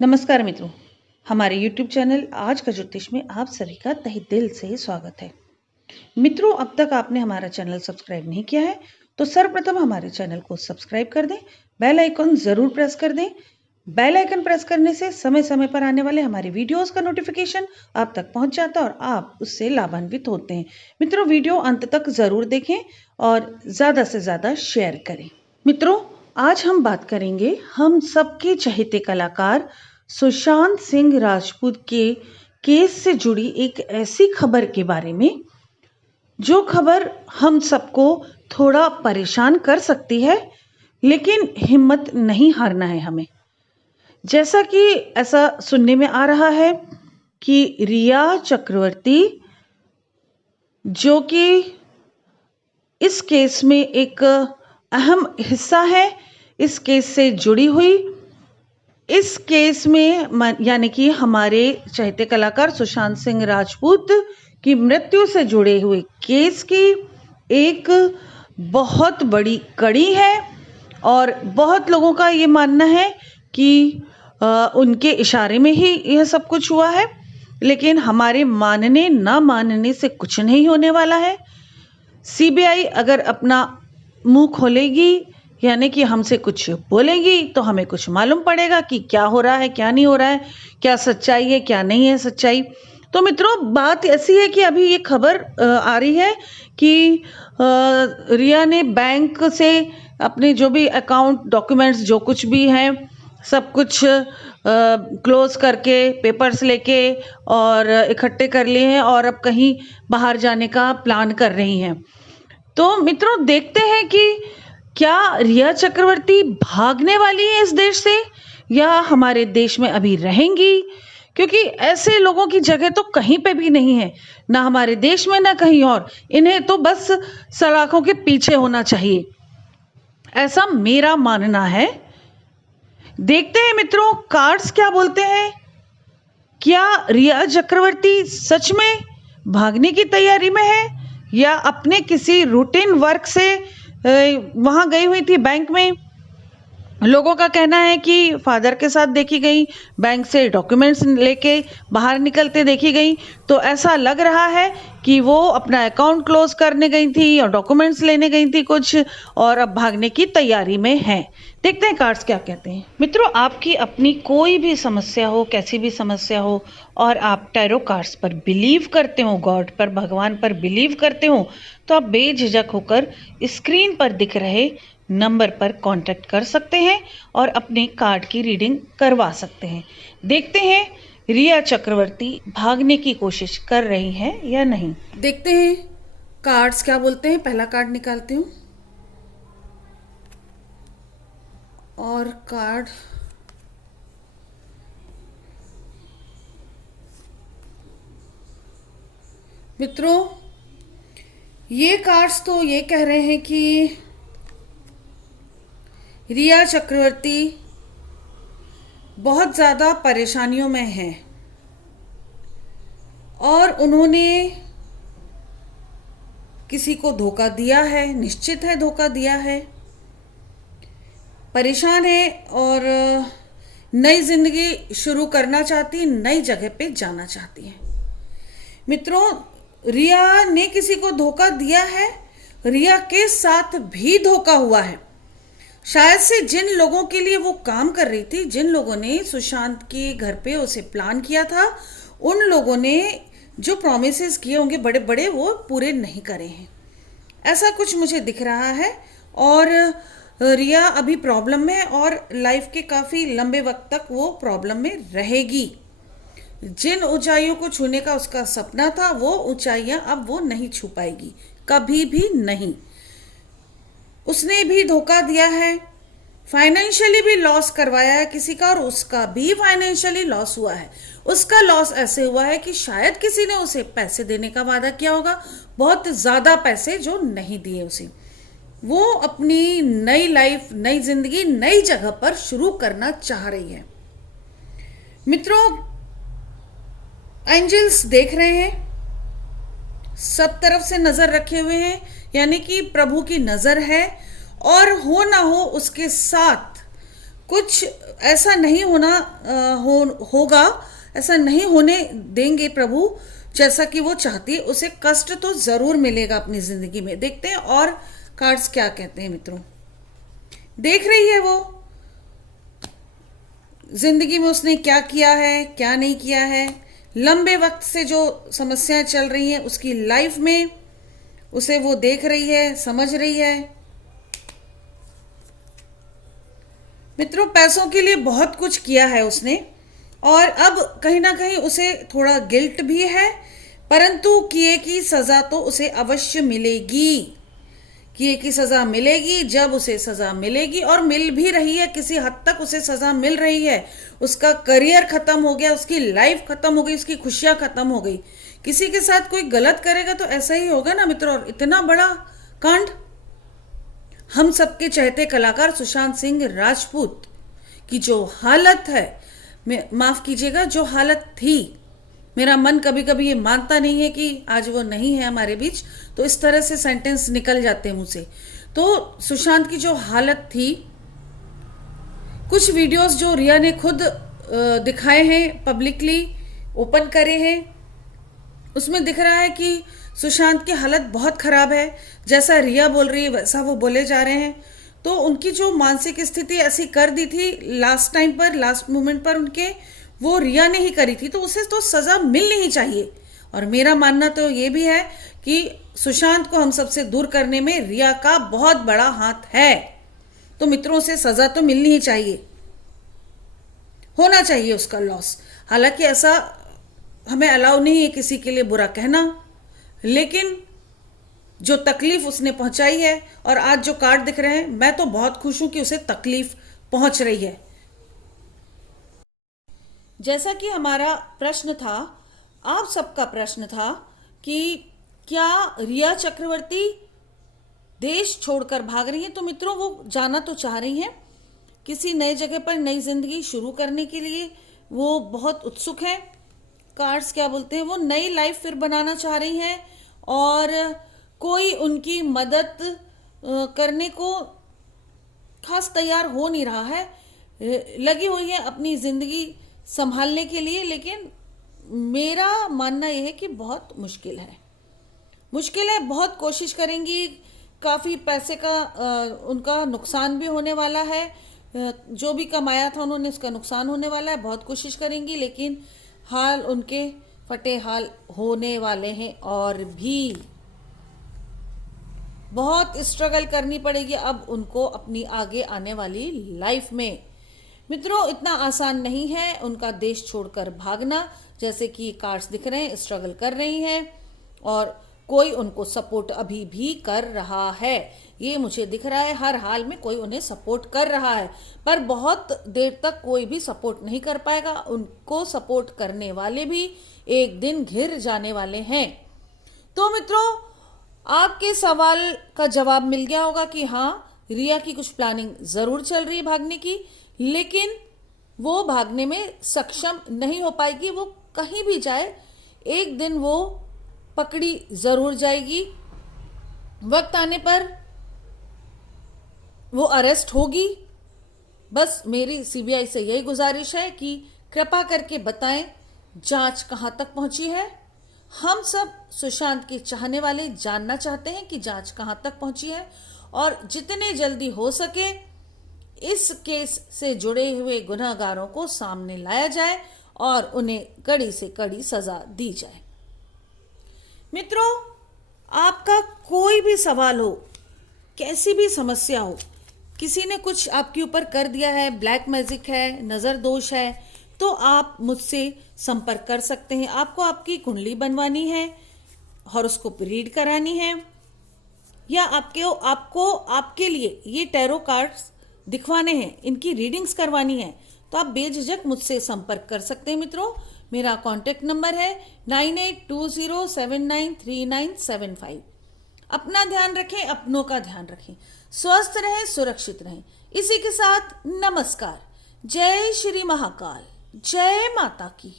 नमस्कार मित्रों, हमारे YouTube चैनल आज का ज्योतिष में आप सभी का तहे दिल से स्वागत है। मित्रों, अब तक आपने हमारा चैनल सब्सक्राइब नहीं किया है तो सर्वप्रथम हमारे चैनल को सब्सक्राइब कर दें, बेल आइकन जरूर प्रेस कर दें। बेल आइकन प्रेस करने से समय समय पर आने वाले हमारे वीडियोस का नोटिफिकेशन आप तक पहुंच जाता है और आप उससे लाभान्वित होते हैं। मित्रों, वीडियो अंत तक जरूर देखें और ज़्यादा से ज़्यादा शेयर करें। मित्रों, आज हम बात करेंगे हम सबके चहेते कलाकार सुशांत सिंह राजपूत के केस से जुड़ी एक ऐसी खबर के बारे में जो खबर हम सबको थोड़ा परेशान कर सकती है, लेकिन हिम्मत नहीं हारना है हमें। जैसा कि ऐसा सुनने में आ रहा है कि रिया चक्रवर्ती, जो कि इस केस में एक अहम हिस्सा है, इस केस से जुड़ी हुई, इस केस में यानी कि हमारे चहेते कलाकार सुशांत सिंह राजपूत की मृत्यु से जुड़े हुए केस की एक बहुत बड़ी कड़ी है और बहुत लोगों का ये मानना है कि उनके इशारे में ही यह सब कुछ हुआ है, लेकिन हमारे मानने ना मानने से कुछ नहीं होने वाला है। सीबीआई अगर अपना मुंह खोलेगी यानी कि हमसे कुछ बोलेगी तो हमें कुछ मालूम पड़ेगा कि क्या हो रहा है, क्या नहीं हो रहा है, क्या सच्चाई है, क्या नहीं है सच्चाई। तो मित्रों, बात ऐसी है कि अभी ये खबर आ रही है कि रिया ने बैंक से अपने जो भी अकाउंट डॉक्यूमेंट्स जो कुछ भी हैं सब कुछ क्लोज करके पेपर्स लेके और इकट्ठे कर लिए हैं और अब कहीं बाहर जाने का प्लान कर रही हैं। तो मित्रों, देखते हैं कि क्या रिया चक्रवर्ती भागने वाली है इस देश से या हमारे देश में अभी रहेंगी, क्योंकि ऐसे लोगों की जगह तो कहीं पे भी नहीं है, ना हमारे देश में ना कहीं और। इन्हें तो बस सलाखों के पीछे होना चाहिए, ऐसा मेरा मानना है। देखते हैं मित्रों, कार्ड्स क्या बोलते हैं। क्या रिया चक्रवर्ती सच में भागने की तैयारी में है या अपने किसी रूटीन वर्क से वहां गई हुई थी बैंक में। लोगों का कहना है कि फादर के साथ देखी गई, बैंक से डॉक्यूमेंट्स लेके बाहर निकलते देखी गई, तो ऐसा लग रहा है कि वो अपना अकाउंट क्लोज करने गई थी और डॉक्यूमेंट्स लेने गई थी कुछ, और अब भागने की तैयारी में है। देखते हैं कार्ड्स क्या कहते हैं। मित्रों, आपकी अपनी कोई भी समस्या हो, कैसी भी समस्या हो, और आप टैरो कार्ड्स पर बिलीव करते हो, गॉड पर, भगवान पर बिलीव करते हो, तो आप बेझिझक होकर स्क्रीन पर दिख रहे नंबर पर कांटेक्ट कर सकते हैं और अपने कार्ड की रीडिंग करवा सकते हैं। देखते हैं रिया चक्रवर्ती भागने की कोशिश कर रही हैं या नहीं। देखते हैं कार्ड्स क्या बोलते हैं। पहला कार्ड निकालती हूँ और कार्ड मित्रों, ये कार्ड्स तो ये कह रहे हैं कि रिया चक्रवर्ती बहुत ज़्यादा परेशानियों में है और उन्होंने किसी को धोखा दिया है, निश्चित है धोखा दिया है, परेशान है और नई जिंदगी शुरू करना चाहती है, नई जगह पे जाना चाहती है। मित्रों, रिया ने किसी को धोखा दिया है, रिया के साथ भी धोखा हुआ है। शायद से जिन लोगों के लिए वो काम कर रही थी, जिन लोगों ने सुशांत के घर पे उसे प्लान किया था, उन लोगों ने जो प्रॉमिसेस किए होंगे बड़े बड़े, वो पूरे नहीं करे हैं, ऐसा कुछ मुझे दिख रहा है। और रिया अभी प्रॉब्लम में और लाइफ के काफ़ी लंबे वक्त तक वो प्रॉब्लम में रहेगी। जिन ऊंचाइयों को छूने का उसका सपना था, वो ऊंचाइयां अब वो नहीं छू पाएगी, कभी भी नहीं। उसने भी धोखा दिया है, फाइनेंशियली भी लॉस करवाया है किसी का, और उसका भी फाइनेंशियली लॉस हुआ है। उसका लॉस ऐसे हुआ है कि शायद किसी ने उसे पैसे देने का वादा किया होगा, बहुत ज़्यादा पैसे जो नहीं दिए उसे। वो अपनी नई लाइफ, नई जिंदगी, नई जगह पर शुरू करना चाह रही है। मित्रों, एंजल्स देख रहे हैं, सब तरफ से नजर रखे हुए हैं, यानी कि प्रभु की नजर है, और हो ना हो उसके साथ कुछ ऐसा नहीं होगा, ऐसा नहीं होने देंगे प्रभु जैसा कि वो चाहती है। उसे कष्ट तो जरूर मिलेगा अपनी जिंदगी में। देखते हैं और कार्ड्स क्या कहते हैं मित्रों। देख रही है वो जिंदगी में उसने क्या किया है, क्या नहीं किया है। लंबे वक्त से जो समस्याएं चल रही हैं उसकी लाइफ में, उसे वो देख रही है, समझ रही है। मित्रों, पैसों के लिए बहुत कुछ किया है उसने और अब कहीं ना कहीं उसे थोड़ा गिल्ट भी है, परंतु किए की सजा तो उसे अवश्य मिलेगी। किए की सजा मिलेगी। जब उसे सजा मिलेगी, और मिल भी रही है, किसी हद तक उसे सजा मिल रही है। उसका करियर खत्म हो गया, उसकी लाइफ खत्म हो गई, उसकी खुशियां खत्म हो गई। किसी के साथ कोई गलत करेगा तो ऐसा ही होगा ना मित्रों। और इतना बड़ा कांड। हम सबके चहेते कलाकार सुशांत सिंह राजपूत की जो हालत है, माफ कीजिएगा, जो हालत थी, मेरा मन कभी कभी ये मानता नहीं है कि आज वो नहीं है हमारे बीच, तो इस तरह से सेंटेंस निकल जाते हैं मुझसे। तो सुशांत की जो हालत थी, कुछ वीडियोस जो रिया ने खुद दिखाए हैं, पब्लिकली ओपन करे हैं, उसमें दिख रहा है कि सुशांत की हालत बहुत खराब है। जैसा रिया बोल रही है वैसा वो बोले जा रहे हैं। तो उनकी जो मानसिक स्थिति ऐसी कर दी थी लास्ट टाइम पर, लास्ट मोमेंट पर उनके, वो रिया ने ही करी थी, तो उसे तो सजा मिलनी ही चाहिए। और मेरा मानना तो ये भी है कि सुशांत को हम सबसे दूर करने में रिया का बहुत बड़ा हाथ है। तो मित्रों, से सजा तो मिलनी ही चाहिए, होना चाहिए उसका लॉस। हालांकि ऐसा हमें अलाउ नहीं है किसी के लिए बुरा कहना, लेकिन जो तकलीफ उसने पहुंचाई है, और आज जो कार्ड दिख रहे हैं, मैं तो बहुत खुश हूं कि उसे तकलीफ पहुंच रही है। जैसा कि हमारा प्रश्न था, आप सबका प्रश्न था कि क्या रिया चक्रवर्ती देश छोड़कर भाग रही है। तो मित्रों, वो जाना तो चाह रही हैं, किसी नई जगह पर नई जिंदगी शुरू करने के लिए वो बहुत उत्सुक है। कार्ड्स क्या बोलते हैं, वो नई लाइफ फिर बनाना चाह रही हैं, और कोई उनकी मदद करने को खास तैयार हो नहीं रहा है। लगी हुई है अपनी जिंदगी संभालने के लिए, लेकिन मेरा मानना यह है कि बहुत मुश्किल है, बहुत कोशिश करेंगी। काफ़ी पैसे का उनका नुकसान भी होने वाला है, जो भी कमाया था उन्होंने उसका नुकसान होने वाला है। बहुत कोशिश करेंगी, लेकिन हाल उनके फटे हाल होने वाले हैं, और भी बहुत स्ट्रगल करनी पड़ेगी अब उनको अपनी आगे आने वाली लाइफ में। मित्रों, इतना आसान नहीं है उनका देश छोड़कर भागना। जैसे कि कार्ड्स दिख रहे हैं, स्ट्रगल कर रही हैं, और कोई उनको सपोर्ट अभी भी कर रहा है। ये मुझे दिख रहा है, हर हाल में कोई उन्हें सपोर्ट कर रहा है, पर बहुत देर तक कोई भी सपोर्ट नहीं कर पाएगा। उनको सपोर्ट करने वाले भी एक दिन घिर जाने वाले हैं। तो मित्रों, आपके सवाल का जवाब मिल गया होगा कि हाँ, रिया की कुछ प्लानिंग जरूर चल रही है भागने की, लेकिन वो भागने में सक्षम नहीं हो पाएगी। वो कहीं भी जाए, एक दिन वो पकड़ी जरूर जाएगी। वक्त आने पर वो अरेस्ट होगी। बस मेरी सीबीआई से यही गुजारिश है कि कृपा करके बताएं जांच कहां तक पहुंची है। हम सब सुशांत के चाहने वाले जानना चाहते हैं कि जांच कहां तक पहुंची है, और जितने जल्दी हो सके इस केस से जुड़े हुए गुनहगारों को सामने लाया जाए और उन्हें कड़ी से कड़ी सजा दी जाए। मित्रों, आपका कोई भी सवाल हो, कैसी भी समस्या हो, किसी ने कुछ आपके ऊपर कर दिया है, ब्लैक मैजिक है, नज़र दोष है, तो आप मुझसे संपर्क कर सकते हैं। आपको आपकी कुंडली बनवानी है, हॉरोस्कोप रीड करानी है, या आपको आपके लिए ये टैरो कार्ड्स दिखवाने हैं, इनकी रीडिंग्स करवानी है, तो आप बेझिझक मुझसे संपर्क कर सकते हैं। मित्रों, मेरा कॉन्टैक्ट नंबर है 9820793975। अपना ध्यान रखें, अपनों का ध्यान रखें, स्वस्थ रहें, सुरक्षित रहें। इसी के साथ नमस्कार। जय श्री महाकाल, जय माता की।